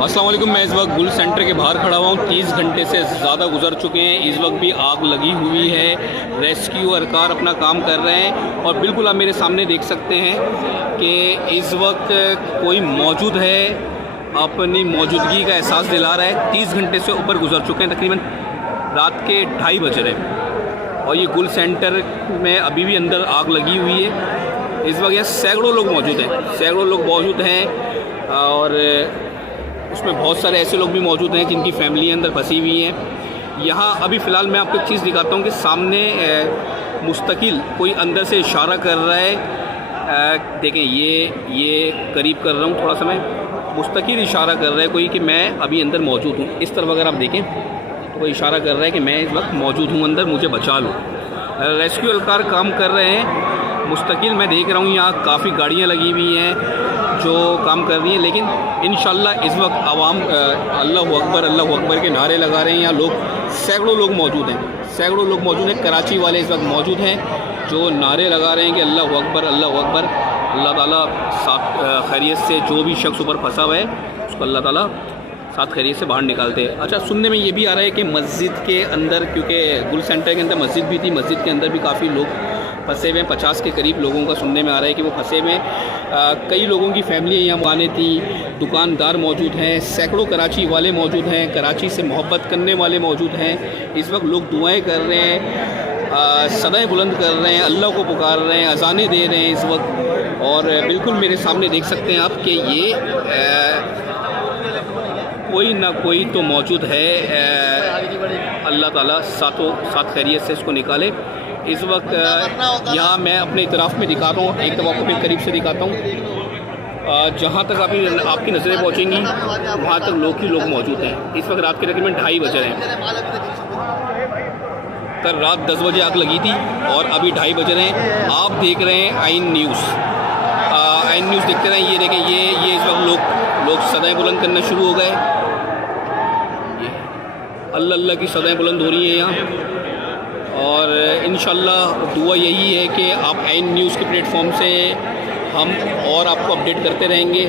अस्सलाम वालेकुम। मैं इस वक्त गुल सेंटर के बाहर खड़ा हुआ हूँ। 30 घंटे से ज़्यादा गुजर चुके हैं। इस वक्त भी आग लगी हुई है। रेस्क्यू वर्कर अपना काम कर रहे हैं और बिल्कुल आप मेरे सामने देख सकते हैं कि इस वक्त कोई मौजूद है, अपनी मौजूदगी का एहसास दिला रहा है। 30 घंटे से ऊपर गुजर चुके हैं, तकरीबन रात के 2:30 बज रहे हैं और ये गुल सेंटर में अभी भी अंदर आग लगी हुई है। इस वक्त यहाँ सैकड़ों लोग मौजूद हैं और उसमें बहुत सारे ऐसे लोग भी मौजूद हैं जिनकी फैमिली अंदर फंसी हुई हैं। यहाँ अभी फ़िलहाल मैं आपको एक चीज़ दिखाता हूँ कि सामने मुस्तकिल कोई अंदर से इशारा कर रहा है। देखें, ये करीब कर रहा हूँ, थोड़ा सा मैं मुस्तकिल इशारा कर रहा है कोई कि मैं अभी अंदर मौजूद हूँ। इस तरफ अगर आप देखें तो कोई इशारा कर रहा है कि मैं इस वक्त मौजूद हूँ अंदर, मुझे बचा लो। रेस्क्यू एहलकार काम कर रहे हैं मुस्तकिल। मैं देख रहा हूँ यहाँ काफ़ी गाड़ियाँ लगी हुई हैं जो काम कर रही हैं, लेकिन इंशाल्लाह इस वक्त आवाम अल्लाहु अकबर के नारे लगा रहे हैं। यहाँ लोग सैकड़ों लोग मौजूद हैं। कराची वाले इस वक्त मौजूद हैं जो नारे लगा रहे हैं कि अल्लाहु अकबर। अल्लाह ताला साथ खैरियत से जो भी शख्स ऊपर फंसा हुआ है उसको अल्लाह ताला साथ खैरियत से बाहर निकालते हैं। अच्छा, सुनने में ये भी आ रहा है कि मस्जिद के अंदर, क्योंकि गुल सेंटर के अंदर मस्जिद भी थी, मस्जिद के अंदर भी काफ़ी लोग फंसे हुए हैं। 50 के करीब लोगों का सुनने में आ रहा है कि वो फंसे हुए हैं। कई लोगों की फैमिली यहाँ माने थी, दुकानदार मौजूद हैं, सैकड़ों कराची वाले मौजूद हैं, कराची से मोहब्बत करने वाले मौजूद हैं। इस वक्त लोग दुआएं कर रहे हैं, सदाएं बुलंद कर रहे हैं, अल्लाह को पुकार रहे हैं, अजानें दे रहे हैं इस वक्त। और बिल्कुल मेरे सामने देख सकते हैं आप कि ये कोई ना कोई तो मौजूद है। अल्लाह ताला साथ खैरियत से इसको निकाले। इस वक्त यहाँ मैं अपने इतराफ़ में दिखाता हूँ, एक दफ़ा आपको फिर करीब से दिखाता हूँ। जहाँ तक आपकी नज़रें पहुँचेंगी वहाँ तक लोग ही लोग मौजूद हैं। इस वक्त रात के तकरीबन 2:30 बज रहे हैं। कल रात 10 बजे आग लगी थी और अभी 2:30 बज रहे हैं। आप देख रहे हैं आइन न्यूज़ देखते रहें। ये देखें, ये इस वक्त लोग सदाएं बुलंद करना शुरू हो गए। अल्लाह की सदाएं बुलंद हो रही हैं यहाँ। और इंशाल्लाह दुआ यही है कि आप आइन न्यूज़ के प्लेटफॉर्म से हम और आपको अपडेट करते रहेंगे,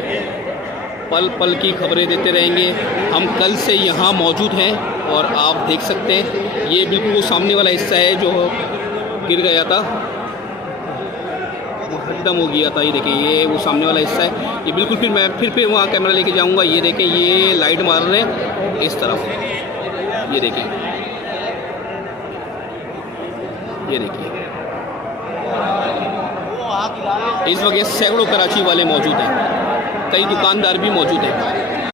पल पल की खबरें देते रहेंगे। हम कल से यहाँ मौजूद हैं और आप देख सकते हैं ये बिल्कुल वो सामने वाला हिस्सा है जो गिर गया था, खत्म हो गया था। ये देखें, ये वो सामने वाला हिस्सा है। ये बिल्कुल मैं फिर वहाँ कैमरा लेके जाऊँगा। ये देखें, ये लाइट मार रहे हैं इस तरफ। ये देखिए, इस वक्त सैकड़ों कराची वाले मौजूद हैं, कई दुकानदार भी मौजूद हैं।